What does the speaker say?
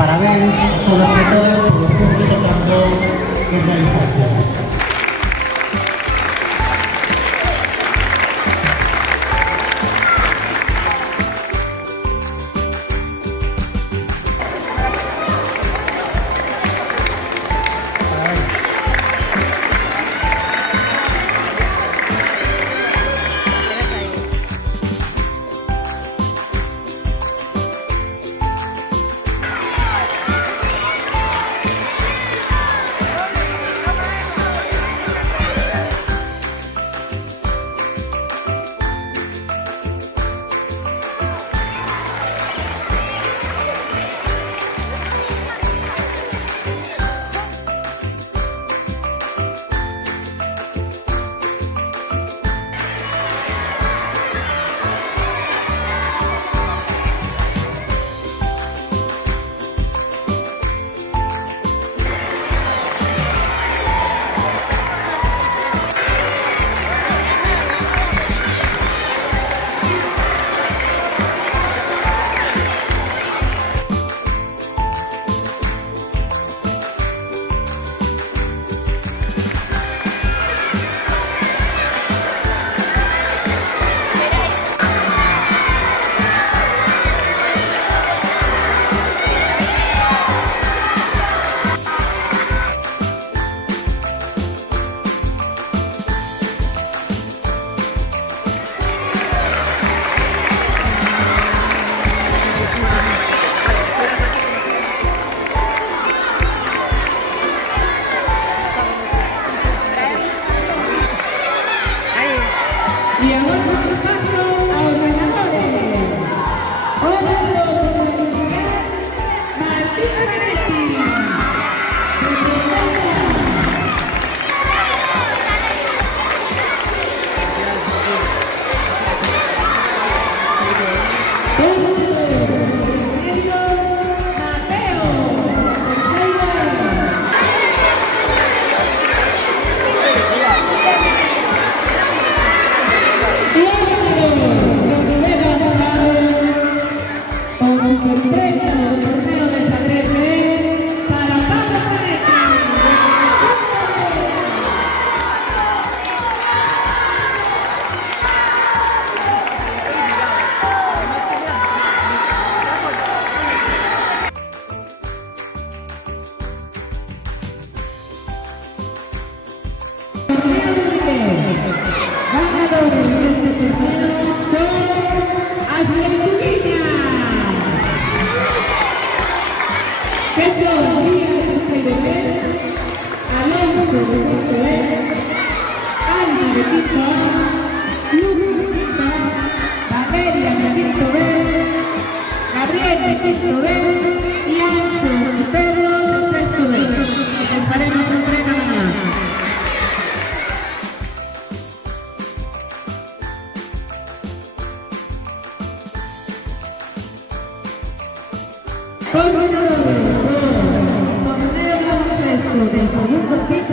Parabéns a todas e todos polo cumprido campo de realización. Y ahora paso a los ganadores. Hola de la Universidad Martín Benedetti. Ganadores de este torneo son Aceituviñas, Pedro Díaz de Teruel, Alonso de Teruel, Alma de Quinto A, Luz de Quinto A, Valeria de Quinto B, Gabriel de Quinto B y Anso de Pedro de Sexto B. Estaremos en frena mañana. Por ganadores, torneo de baloncesto del segundo piso.